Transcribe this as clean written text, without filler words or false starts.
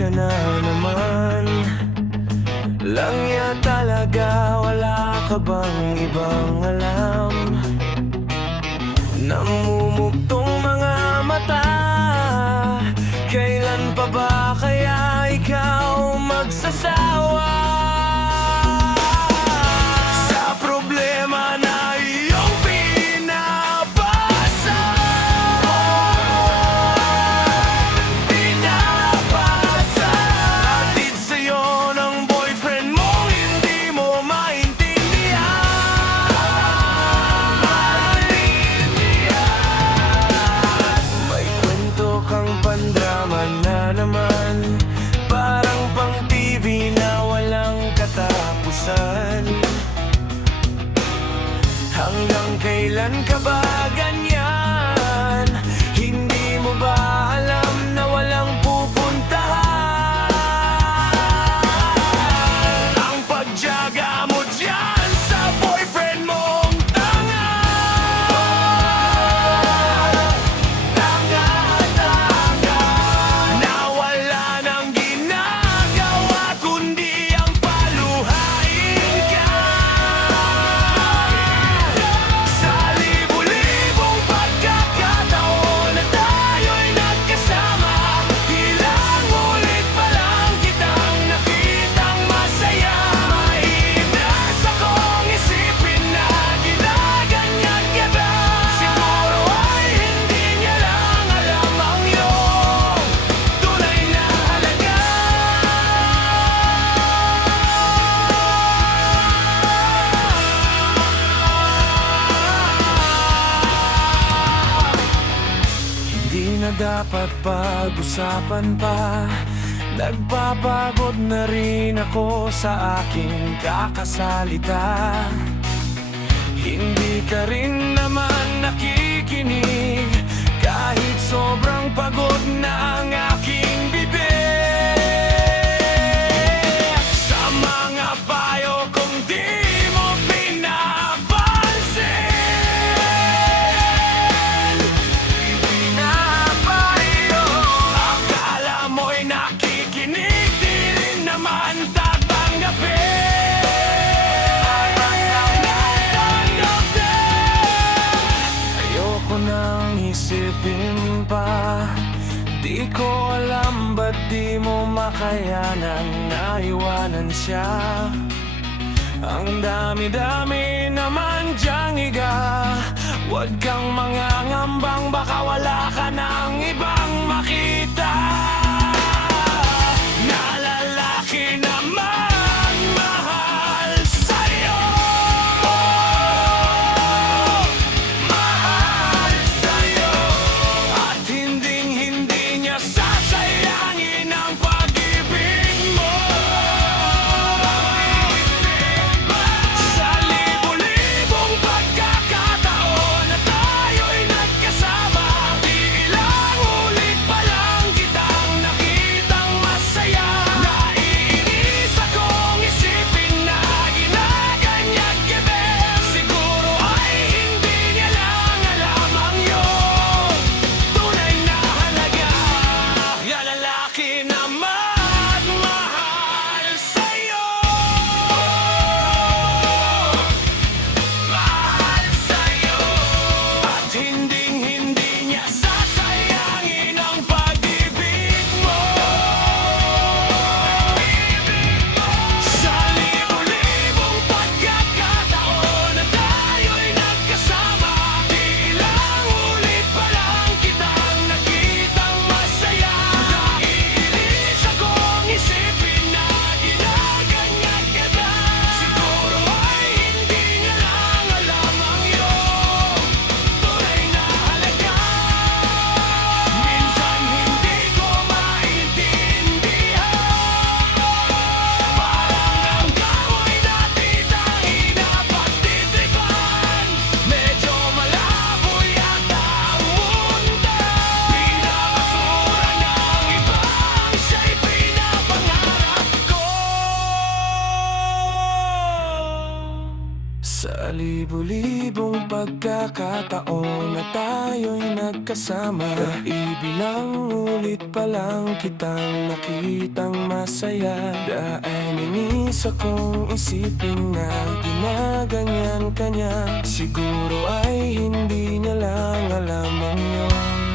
ka na naman. Langya talaga, wala ka bang ibang alam? Namumugtong mga mata, kailan pa ba kaya ikaw magsasawa? Sa problema na iyong pinapasa, hatid sa'yo ng boyfriend mo, hindi mo may kwento kang pandrama na naman, parang pang TV na walang katapusan. Hanggang kailan ka ba ganyan? Hindi mo ba alam na walang pupuntahan? Ang pagtiyaga mo dyan sa boyfriend mong tanga, na wala nang ginagawa kundi ang paluhain ka. Sa libu-libong pagkakataon na tayo'y nagkasama, ilang ulit pa lang kitang nakitang masaya. Mainas akong isipin na ginaganyan ka ba? Siguro ay hindi niya lang alam ang iyong tunay na halaga. Hindi na dapat pag-usapan pa, nagpapagod na rin ako sa aking kakasalita. Hindi ka rin naman nakikinig, kahit sobrang pagod na ang aking bibig. Sa mga payo kong di mo pinapansin, akala mo'y nakikinig, di rin naman tatanggapin. Ayoko nang isipin pa, di ko alam ba't di mo makayanan na iwanan siya. Ang dami-dami naman diyang higa, huwag kang mangangambang, baka wala ka nang ibang makita. Na lalaki naman mahal sa'yo, at hinding-hindi niya sasayangin ang pag-ibig mo. Sa libu-libong pagkakataon na tayo'y nagkasama, di ilang ulit pa lang kitang Sa libu-libong pagkakataon na tayo'y nagkasama, naibilang ulit pa lang kitang nakitang masaya. Dahil ninis akong isipin na ginaganyan ka niya. Siguro ay hindi niya lang alam ang yun.